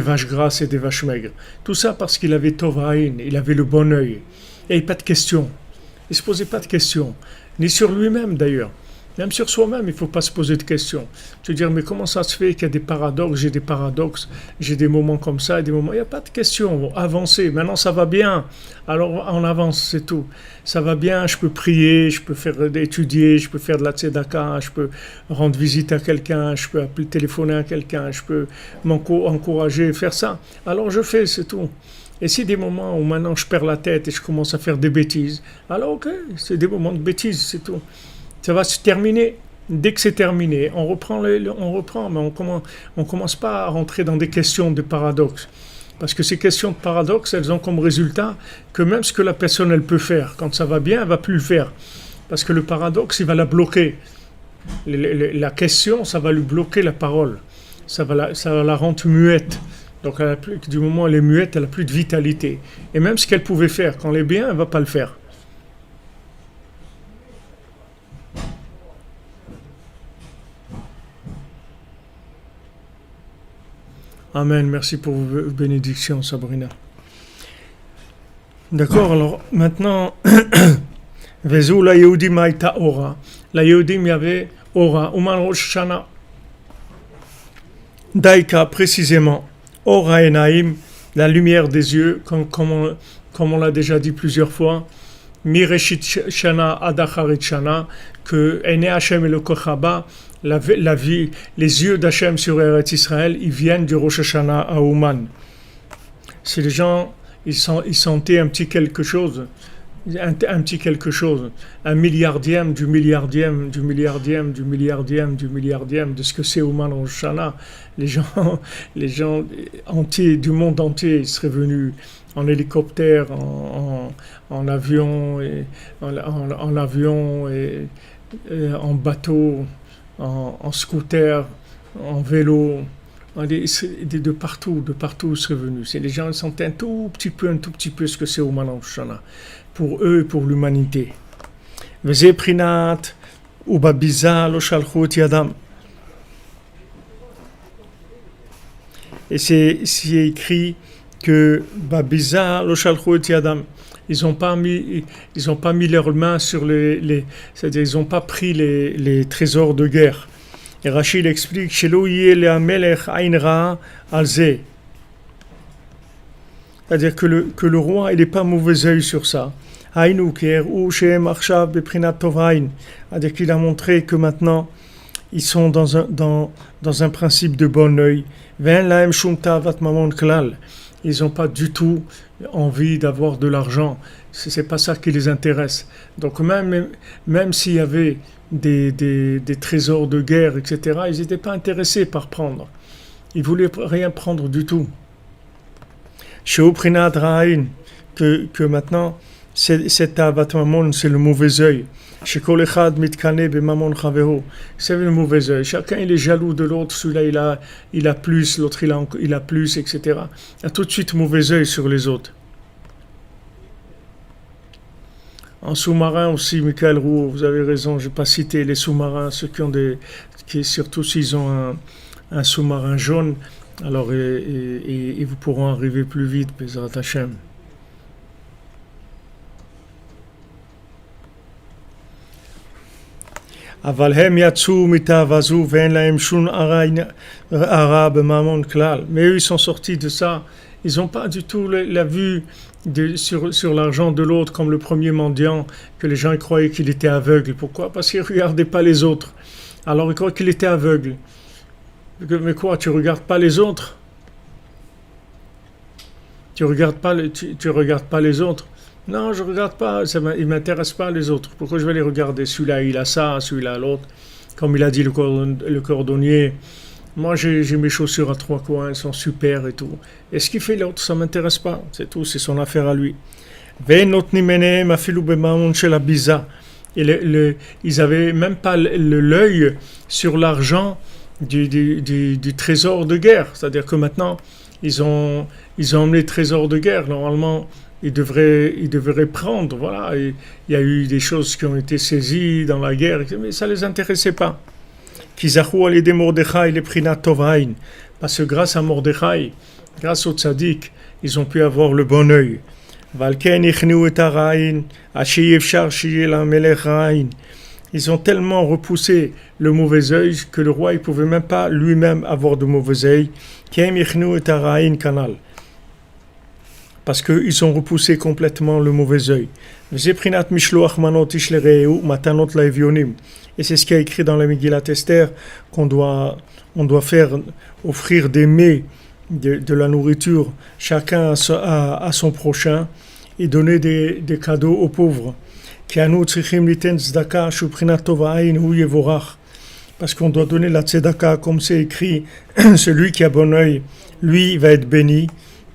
vaches grasses et des vaches maigres. Tout ça parce qu'il avait Tov Haïn, il avait le bon œil. Et pas de questions. Il se posait pas de questions, ni sur lui-même d'ailleurs. Même sur soi-même, il ne faut pas se poser de questions. Se dire, mais comment ça se fait qu'il y a des paradoxes, j'ai des moments comme ça, et des moments... Il n'y a pas de questions, avancez. Maintenant, ça va bien. Alors, on avance, c'est tout. Ça va bien, je peux prier, je peux étudier, je peux faire de la tzedaka, je peux rendre visite à quelqu'un, je peux téléphoner à quelqu'un, je peux m'encourager, faire ça. Alors, je fais, c'est tout. Et si des moments où maintenant je perds la tête et je commence à faire des bêtises, alors ok, c'est des moments de bêtises, c'est tout. Ça va se terminer. Dès que c'est terminé, on reprend, mais on commence pas à rentrer dans des questions de paradoxes. Parce que ces questions de paradoxes, elles ont comme résultat que même ce que la personne elle peut faire, quand ça va bien, elle va plus le faire. Parce que le paradoxe, il va la bloquer. La question, ça va lui bloquer la parole. Ça va la rendre muette. Donc du moment où elle est muette, elle n'a plus de vitalité. Et même ce qu'elle pouvait faire, quand elle est bien, elle ne va pas le faire. Amen, merci pour vos bénédictions, Sabrina. D'accord, alors maintenant, Vezu la Yehudim haïta ora. La Yehudim, il y avait ora. Uman Rosh Hashanah. Daika, précisément. Ora enaim, la lumière des yeux, comme on l'a déjà dit plusieurs fois. Mireshit Shana Adacharit Shana, que Ene Hashem et le Kochaba, la vie, les yeux d'Hachem sur Eretz Israël, ils viennent du Rosh Hashanah à Ouman. Si les gens, ils sentaient un petit quelque chose, un petit quelque chose, un milliardième du milliardième du milliardième du milliardième du milliardième de ce que c'est Ouman Rosh Hashanah, les gens entiers, du monde entier, ils seraient venus en hélicoptère, en avion, en avion et en bateau, en scooter, en vélo, de partout ils seraient venus. Les gens sentaient un tout petit peu ce que c'est Ouman Rosh Hashanah, pour eux et pour l'humanité. Veze prinat ubabiza lo shalchu et yadam. Et c'est écrit que Babiza lo shalchu et yadam, ils ont pas mis leurs mains sur c'est-à-dire ils n'ont pas pris les trésors de guerre. Et Rachid explique shelo yeh le'amelech ayn ra al ze, c'est-à-dire que le roi il n'est pas mauvais œil sur ça. Haynu ke'eru shehem achshav beprinat tov ayn, c'est-à-dire qu'il a montré que maintenant ils sont dans un principe de bon œil. Ve'en lahem shum ta'avat mamon klal. Ils n'ont pas du tout envie d'avoir de l'argent. C'est pas ça qui les intéresse. Donc même s'il y avait des trésors de guerre, etc., ils n'étaient pas intéressés par prendre. Ils ne voulaient rien prendre du tout. Sheu prinat ra'ain, que maintenant, cet avat mamon, c'est le mauvais œil. Shekol echad mitkane b'mamon chaveho. C'est le mauvais œil. Chacun il est jaloux de l'autre. Celui-là il a plus, l'autre il a plus, etc. Il a tout de suite mauvais œil sur les autres. En sous-marin aussi, Michael Roux, vous avez raison, je n'ai pas cité les sous-marins, ceux surtout s'ils ont un sous-marin jaune, alors et vous pourront arriver plus vite, Bezrat Hashem. אבל הם יצאו מתאווה זו ואין להם שום הרע בממון כלל. Mais eux, ils sont sortis de ça. Ils n'ont pas du tout la vue sur l'argent de l'autre comme le premier mendiant, que les gens croyaient qu'il était aveugle. Pourquoi? Parce qu'il ne regardait pas les autres. Alors ils croient qu'il était aveugle. Mais quoi, tu ne regardes pas les autres? Tu regardes pas les autres? Non, je ne regarde pas, ils ne m'intéressent pas les autres. Pourquoi je vais les regarder? Celui-là, il a ça, celui-là, l'autre. Comme il a dit le cordonnier, moi j'ai mes chaussures à 3 coins, elles sont super et tout. Et ce qu'il fait l'autre, ça ne m'intéresse pas. C'est tout, c'est son affaire à lui. Et ils n'avaient même pas l'œil sur l'argent du trésor de guerre. C'est-à-dire que maintenant, ils ont emmené le trésor de guerre. Normalement, ils devraient prendre, voilà. Il y a eu des choses qui ont été saisies dans la guerre, mais ça ne les intéressait pas. Kizachu al-yedei Mordechai le prinat tov ayn, parce que grâce à Mordechai, grâce au tzaddik, ils ont pu avoir le bon œil. Valken ichnu et ha'ra'in, asher efshar sheyeh lamelech ra'in. Ils ont tellement repoussé le mauvais œil que le roi ne pouvait même pas lui-même avoir de mauvais œil. Kem ichnu et ha'ra'in kanal. Parce qu'ils ont repoussé complètement le mauvais œil. Et c'est ce qui est écrit dans la Megillat Esther, on doit offrir des mets, de la nourriture, chacun à son prochain, et donner des cadeaux aux pauvres. Parce qu'on doit donner la tzedaka, comme c'est écrit, celui qui a bon œil, lui va être béni.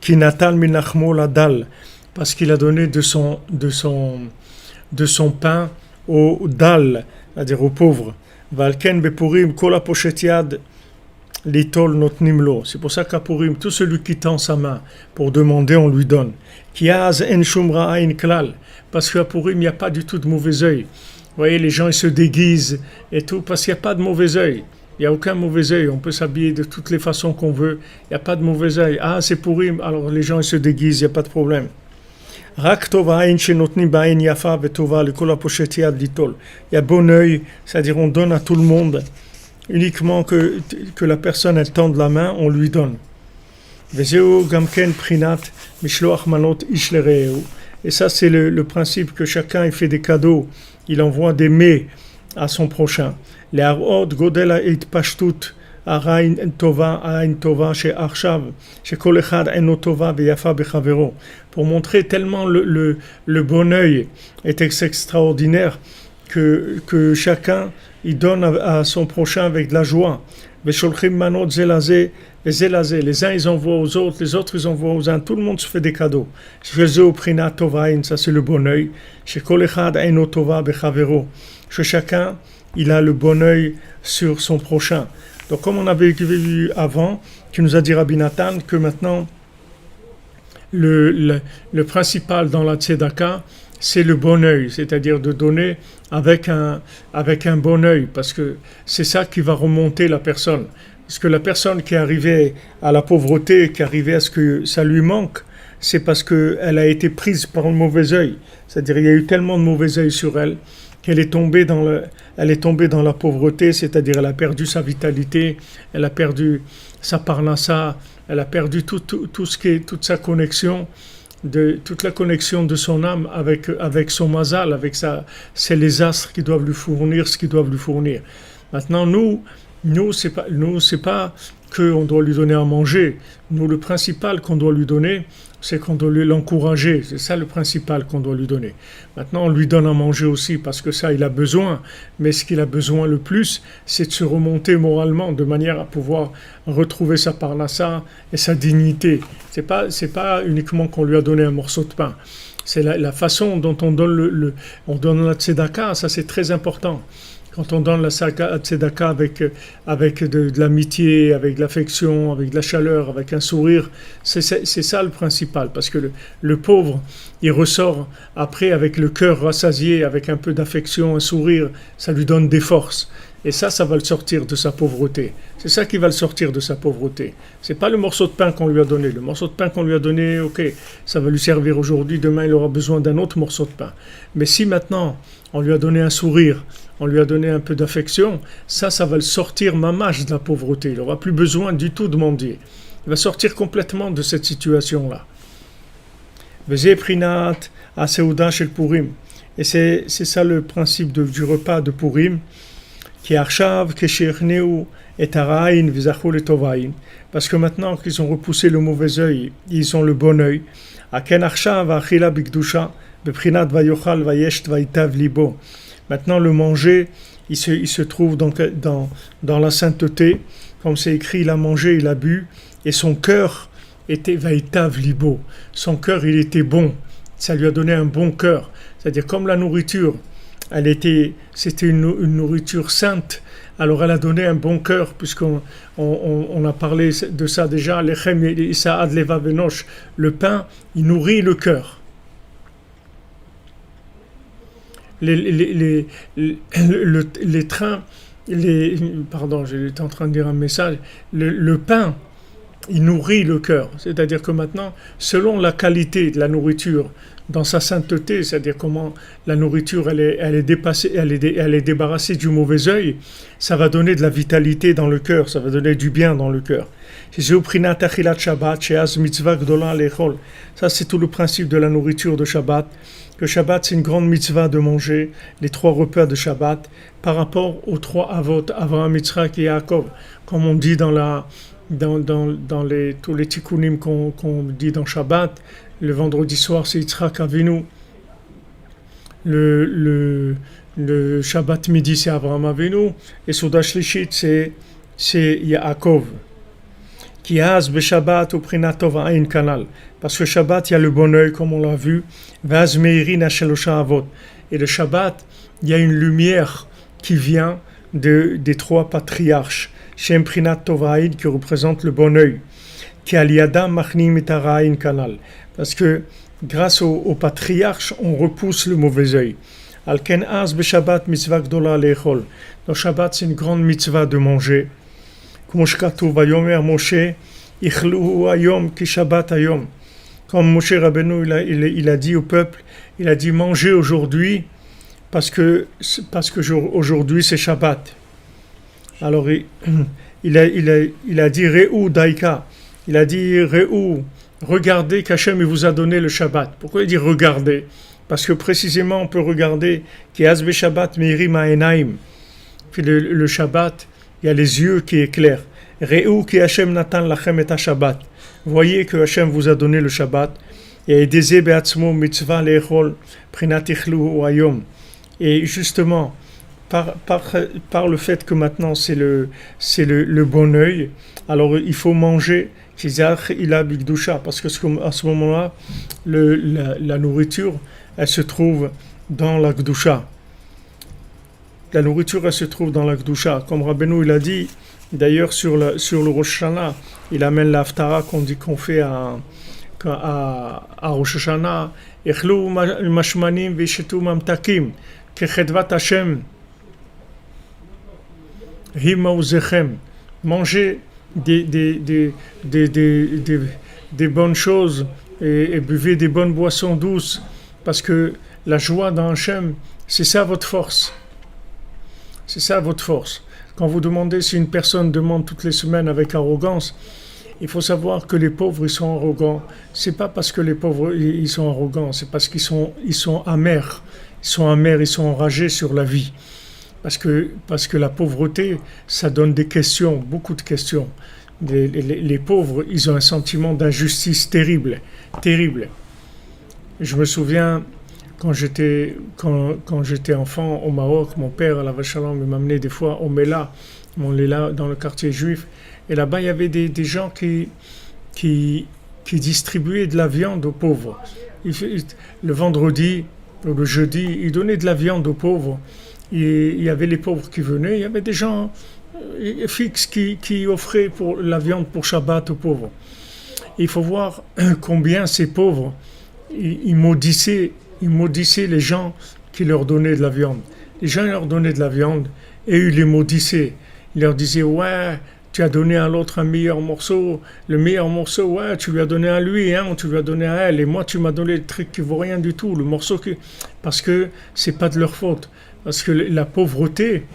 Qui natal minachmo la dalle, parce qu'il a donné de son pain aux dalles, c'est-à-dire aux pauvres. Valken bepurim kol pochetiad litol notnimlo. C'est pour ça qu'à Purim, tout celui qui tend sa main pour demander, on lui donne. Kiaz en shumra ain klal, parce qu'à Purim, il n'y a pas du tout de mauvais œil. Vous voyez, les gens ils se déguisent et tout, parce qu'il n'y a pas de mauvais œil. Il n'y a aucun mauvais œil, on peut s'habiller de toutes les façons qu'on veut, il n'y a pas de mauvais œil. Ah, c'est Purim, alors les gens ils se déguisent, il n'y a pas de problème. Rak tova ain shenotni ba'ain yafa vetova lekol haposhet yad litol. Il y a bon œil, c'est-à-dire on donne à tout le monde. Uniquement que la personne elle tende la main, on lui donne. Vezeu gamken prinat mishloach manot ish lereu. Et ça c'est le principe que chacun il fait des cadeaux, il envoie des mets à son prochain. Les harod godel ha'itpashtut ha'ain tova she'achshav shekol echad eno tova ve'yafa bechavero. Pour montrer tellement le bon œil est extraordinaire que chacun il donne à son prochain avec de la joie. Vesholchim manot zelazé zelazé. Les uns ils envoient aux autres, les autres ils envoient aux uns. Tout le monde se fait des cadeaux. Shezeu prinat tovain, ça c'est le bon œil. Shekol echad eno tova bechavero. Que chacun il a le bon œil sur son prochain. Donc comme on avait vu avant, qui nous a dit Rabbi Nathan que maintenant le principal dans la tzedaka, c'est le bon œil, c'est-à-dire de donner avec un bon œil, parce que c'est ça qui va remonter la personne. Parce que la personne qui est arrivée à la pauvreté, qui est arrivée à ce que ça lui manque, c'est parce qu'elle a été prise par le mauvais œil. C'est-à-dire il y a eu tellement de mauvais œil sur elle qu'elle est tombée dans la pauvreté, c'est-à-dire elle a perdu sa vitalité, elle a perdu sa parnassa, elle a perdu tout ce qui est toute sa connexion, toute la connexion de son âme avec son mazal, c'est les astres qui doivent lui fournir ce qu'ils doivent lui fournir. Maintenant nous c'est pas qu'on doit lui donner à manger. Nous le principal qu'on doit lui donner, c'est qu'on doit l'encourager. C'est ça le principal qu'on doit lui donner. Maintenant, on lui donne à manger aussi parce que ça, il a besoin. Mais ce qu'il a besoin le plus, c'est de se remonter moralement de manière à pouvoir retrouver sa parnassa et sa dignité. C'est pas uniquement qu'on lui a donné un morceau de pain. C'est la façon dont on donne on donne la tzedaka, ça c'est très important. Quand on donne la tzedaka avec de l'amitié, avec de l'affection, avec de la chaleur, avec un sourire, c'est ça le principal. Parce que le pauvre, il ressort après avec le cœur rassasié, avec un peu d'affection, un sourire, ça lui donne des forces. Et ça va le sortir de sa pauvreté. C'est ça qui va le sortir de sa pauvreté. C'est pas le morceau de pain qu'on lui a donné. Le morceau de pain qu'on lui a donné, ok, ça va lui servir aujourd'hui, demain il aura besoin d'un autre morceau de pain. Mais si maintenant on lui a donné un sourire, on lui a donné un peu d'affection, ça va le sortir mamash de la pauvreté. Il n'aura plus besoin du tout de mendier. Il va sortir complètement de cette situation-là. Vezeh prinat aseuda shel Purim. Et c'est ça le principe du repas de Purim. Parce que maintenant qu'ils ont repoussé le mauvais œil, ils ont le bon œil. Maintenant le manger, il se trouve donc dans la sainteté, comme c'est écrit, il a mangé, il a bu, et son cœur était vaïtav libo. Son cœur, il était bon, ça lui a donné un bon cœur. C'est-à-dire comme la nourriture, c'était une nourriture sainte, alors elle a donné un bon cœur, puisqu'on a parlé de ça déjà, le pain, il nourrit le cœur. Les trains, pardon, j'étais en train de dire un message, le pain, il nourrit le cœur, c'est-à-dire que maintenant, selon la qualité de la nourriture, dans sa sainteté, c'est-à-dire comment la nourriture elle est dépassée, elle est débarrassée du mauvais œil, ça va donner de la vitalité dans le cœur, ça va donner du bien dans le cœur. Ça c'est tout le principe de la nourriture de Shabbat. Que Shabbat c'est une grande mitzvah de manger les 3 repas de Shabbat par rapport aux 3 avot, Avraham, Yitzhak et Yaakov, comme on dit dans tous les tikkunim qu'on dit dans Shabbat. Le vendredi soir, c'est Yitzhak Avinu. Le Shabbat midi, c'est Avraham Avinu. Et Souda Shlishit, c'est Yaakov. Qui has be Shabbat ou Prinatov Ain Kanal. Parce que Shabbat, il y a le bon œil, comme on l'a vu. Vaz Meirina Shelosha Avot. Et le Shabbat, il y a une lumière qui vient des 3 patriarches. Shem Prinat Tovaïd, qui représente le bon œil. Qui aliada machnim et araïn kanal. Parce que grâce au patriarche, on repousse le mauvais œil. Alken az be Shabbat mitzvah gdola lechol. Dans Shabbat, c'est une grande mitzvah de manger. Comme shkatu vayomer Moshe, ichlu ayom ki Shabbat ayom. Comme Moshe Rabbeinu, il a dit au peuple, il a dit mangez aujourd'hui parce que aujourd'hui c'est Shabbat. Alors il a dit Re'u Daika, il a dit Re'u, regardez qu'Hachem il vous a donné le Shabbat. Pourquoi il dit regardez? Parce que précisément on peut regarder qui Asbe Shabbat Meirim Ha'enaim. Puis le Shabbat, il y a les yeux qui éclairent. Re'u ki Hachem natan lachem et Shabbat. Voyez que Hachem vous a donné le Shabbat. Et Deze be'atzmo mitzvah le'echol prinat ichlu hayom. Et justement, par le fait que maintenant c'est le bon œil, alors il faut manger kizach ila bigdusha, parce que à ce moment-là, la nourriture, elle se trouve dans la gdusha. La nourriture, elle se trouve dans la gdusha. Comme Rabbeinu, il a dit, d'ailleurs sur le Rosh Hashanah, il amène l'Haftara qu'on fait à Rosh Hashanah, Echlu mashmanim veshetu mamtakim, kechedvat Hashem, himauzechem. Mangez des bonnes choses et buvez des bonnes boissons douces, parce que la joie dans Hashem, c'est ça votre force. C'est ça votre force. Quand vous demandez, si une personne demande toutes les semaines avec arrogance, il faut savoir que les pauvres, ils sont arrogants. C'est pas parce que les pauvres, ils sont arrogants, c'est parce qu'ils sont amers. Ils sont amers, ils sont enragés sur la vie. Parce que la pauvreté, ça donne des questions, beaucoup de questions. Les pauvres, ils ont un sentiment d'injustice terrible, terrible. Je me souviens, quand j'étais enfant au Maroc, mon père, à la Vachalon, m'amenait des fois au Mela, on est là dans le quartier juif, et là-bas il y avait des gens qui distribuaient de la viande aux pauvres. Le vendredi ou le jeudi, ils donnaient de la viande aux pauvres. Et il y avait les pauvres qui venaient, il y avait des gens fixes qui offraient pour la viande pour Shabbat aux pauvres. Et il faut voir combien ces pauvres, ils maudissaient les gens qui leur donnaient de la viande. Les gens leur donnaient de la viande et ils les maudissaient. Ils leur disaient, ouais, tu as donné à l'autre un meilleur morceau, le meilleur morceau, ouais, tu lui as donné à lui, hein, tu lui as donné à elle, et moi tu m'as donné le truc qui vaut rien du tout, le morceau parce que c'est pas de leur faute. Parce que la pauvreté,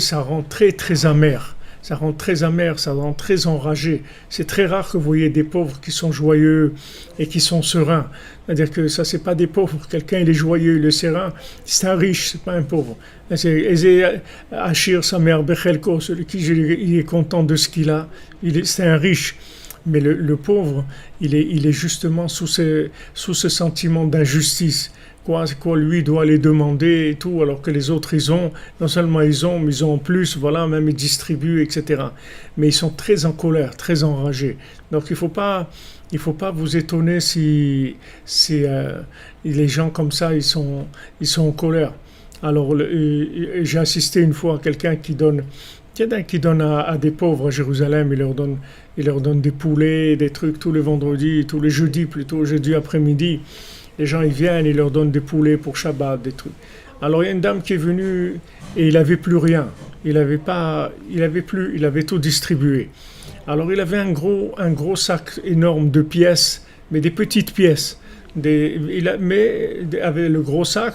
ça rend très très amer. Ça rend très amer, ça rend très enragé. C'est très rare que vous voyez des pauvres qui sont joyeux et qui sont sereins. C'est-à-dire que ça, c'est pas des pauvres. Quelqu'un, il est joyeux, il est serein. C'est un riche, c'est pas un pauvre. C'est Achir, sa mère, Bechelko, celui qui il est content de ce qu'il a. C'est un riche. Mais le pauvre, il est justement sous ce sentiment d'injustice. Quoi, lui doit les demander et tout, alors que les autres, non seulement ils ont, mais ils ont en plus, voilà, même ils distribuent, etc. Mais ils sont très en colère, très enragés. Donc il faut pas vous étonner si les gens comme ça, ils sont en colère. Alors, j'ai assisté une fois à quelqu'un qui donne à des pauvres à Jérusalem, il leur donne des poulets, des trucs tous les vendredis, tous les jeudis plutôt, jeudi après-midi. Les gens, ils viennent, ils leur donnent des poulets pour Shabbat, des trucs. Alors, il y a une dame qui est venue et il n'avait plus rien. Il avait tout distribué. Alors, il avait un gros sac énorme de pièces, mais des petites pièces. Avec le gros sac,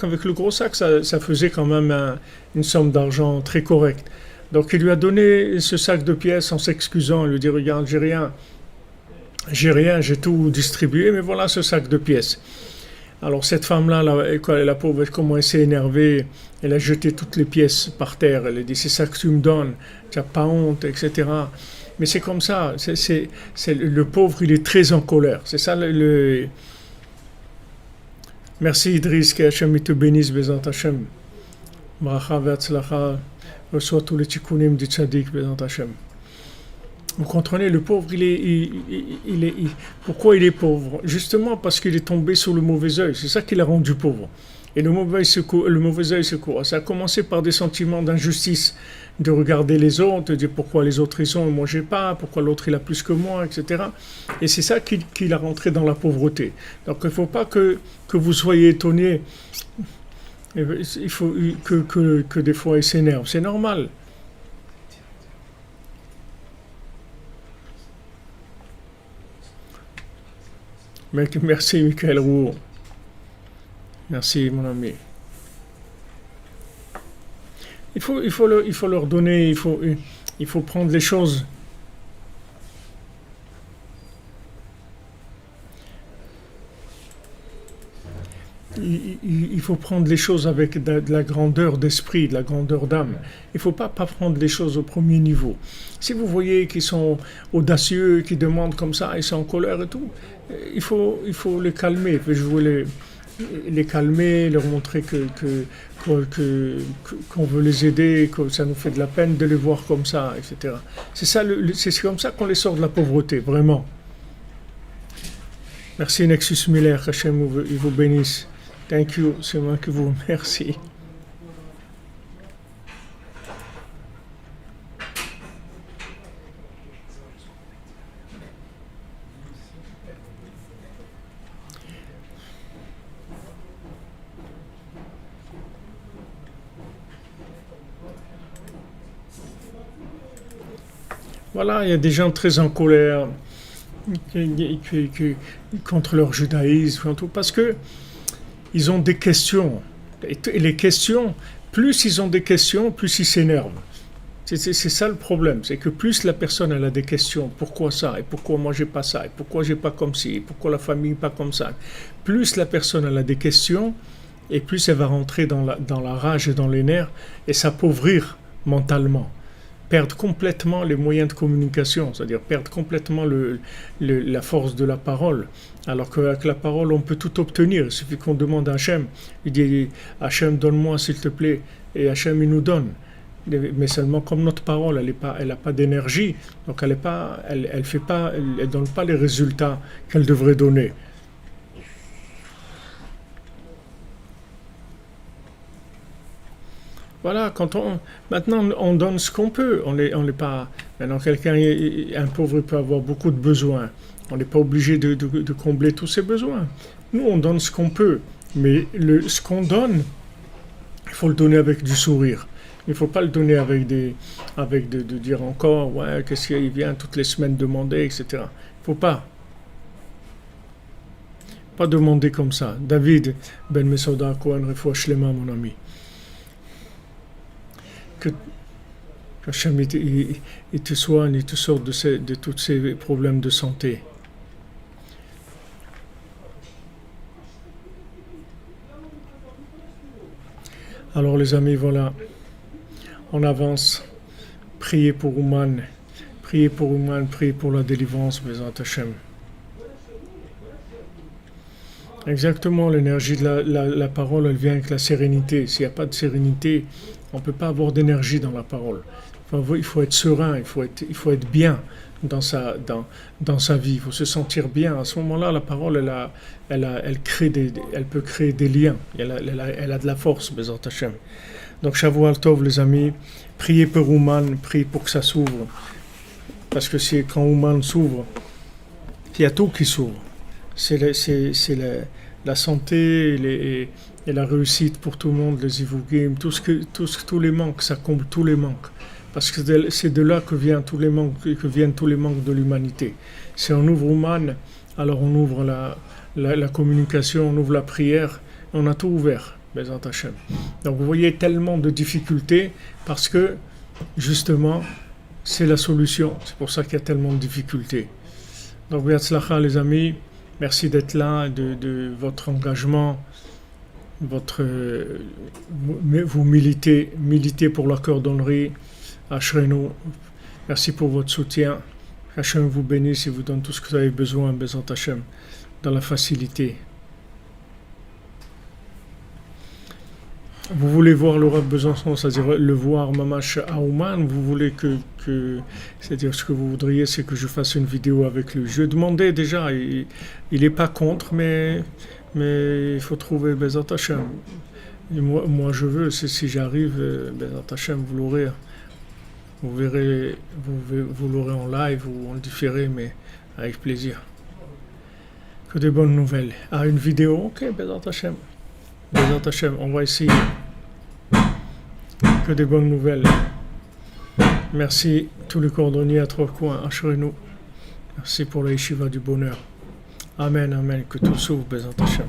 ça faisait quand même une somme d'argent très correcte. Donc, il lui a donné ce sac de pièces en s'excusant. Il lui dit, regarde, j'ai rien, j'ai tout distribué, mais voilà ce sac de pièces. Alors cette femme-là, la pauvre, comment elle s'est énervée, elle a jeté toutes les pièces par terre, elle a dit c'est ça que tu me donnes, tu n'as pas honte, etc. Mais c'est comme ça, le pauvre, il est très en colère. C'est ça Merci Idriss, que Hachem te bénisse, Bezant Hachem. Bracha ve'atzlacha, reçois tous les tikkunim du tzaddik, Bezant Hachem. Vous comprenez, le pauvre, pourquoi il est pauvre? Justement parce qu'il est tombé sur le mauvais œil. C'est ça qui l'a rendu pauvre. Et le mauvais œil, c'est quoi? Ça a commencé par des sentiments d'injustice, de regarder les autres, de dire pourquoi les autres ils ont et moi j'ai pas, pourquoi l'autre il a plus que moi, etc. Et c'est ça qui l'a rentré dans la pauvreté. Donc il ne faut pas que vous soyez étonnés. Il faut que des fois il s'énerve. C'est normal. Merci, Michael Roux. Merci, mon ami. Il faut leur donner, il faut prendre les choses. Il faut prendre les choses avec de la grandeur d'esprit, de la grandeur d'âme. Il ne faut pas prendre les choses au premier niveau. Si vous voyez qu'ils sont audacieux, qu'ils demandent comme ça, ils sont en colère et tout, il faut les calmer. Je veux les calmer, leur montrer qu'on veut les aider, que ça nous fait de la peine de les voir comme ça, etc. C'est comme ça qu'on les sort de la pauvreté, vraiment. Merci Nexus Miller, Hachem il vous bénisse. Thank you, c'est moi qui vous remercie. Voilà, il y a des gens très en colère contre leur judaïsme, parce que ils ont des questions. Et les questions, plus ils ont des questions, plus ils s'énervent. C'est ça le problème, c'est que plus la personne elle a des questions, pourquoi ça, et pourquoi moi j'ai pas ça, et pourquoi j'ai pas comme ci, et pourquoi la famille pas comme ça, plus la personne elle a des questions, et plus elle va rentrer dans la rage et dans les nerfs, et s'appauvrir mentalement. Perdre complètement les moyens de communication, c'est-à-dire perdre complètement la force de la parole. Alors qu'avec la parole, on peut tout obtenir. Il suffit qu'on demande à Hachem. Il dit Hachem, donne-moi s'il te plaît. Et Hachem, il nous donne. Mais seulement comme notre parole, elle n'a pas d'énergie, donc elle donne pas les résultats qu'elle devrait donner. Voilà, maintenant on donne ce qu'on peut, on n'est pas, maintenant un pauvre peut avoir beaucoup de besoins, on n'est pas obligé de combler tous ses besoins. Nous on donne ce qu'on peut, mais ce qu'on donne, il faut le donner avec du sourire. Il ne faut pas le donner de dire encore, ouais, qu'est-ce qu'il vient toutes les semaines demander, etc. Il ne faut pas demander comme ça. David Ben Mesoda Kohen Refoua Shlema, mon ami. Que Hachem il te soigne, il te sort de tous ces problèmes de santé. Alors les amis, voilà, on avance. Priez pour Ouman, priez pour la délivrance, Bézat Hachem. Exactement, l'énergie de la parole, elle vient avec la sérénité. S'il n'y a pas de sérénité, on ne peut pas avoir d'énergie dans la parole. Il faut être serein, il faut être bien dans sa vie, il faut se sentir bien. À ce moment-là, la parole, elle peut créer des liens, elle a de la force, Bézat Hachem. Donc, Shavuot Tov, les amis, priez pour Ouman, priez pour que ça s'ouvre. Parce que c'est quand Ouman s'ouvre, il y a tout qui s'ouvre. C'est la santé et la réussite pour tout le monde, les Ivugim, tous les manques, ça comble tous les manques. Parce que c'est de là que viennent tous les manques de l'humanité. Si on ouvre Ouman, alors on ouvre la communication, on ouvre la prière, on a tout ouvert, Bézat Hachem. Donc vous voyez tellement de difficultés parce que justement c'est la solution. C'est pour ça qu'il y a tellement de difficultés. Donc Be'atzlacha les amis. Merci d'être là, de votre engagement, vous militez pour la cordonnerie. Ashrenu, merci pour votre soutien. Hachem vous bénisse et vous donne tout ce que vous avez besoin, Bézat Hachem, dans la facilité. Vous voulez voir le Rav Besançon, c'est-à-dire le voir Mamash à Ouman, vous voulez c'est-à-dire ce que vous voudriez, c'est que je fasse une vidéo avec lui. Je lui ai demandé déjà, il n'est pas contre, mais il faut trouver Bézat Hachem. Et moi je veux, si j'arrive, Bézat Hachem, vous l'aurez. Vous verrez, vous l'aurez en live ou en différé, mais avec plaisir. Que des bonnes nouvelles. Ah, une vidéo, ok, Bézat Hachem. Bézat Hachem, on va essayer. Que des bonnes nouvelles. Merci tous les cordonniers à trois coins, Ashrenu. Merci pour la yeshiva du bonheur. Amen, amen, que tout s'ouvre, Bezat Hashem.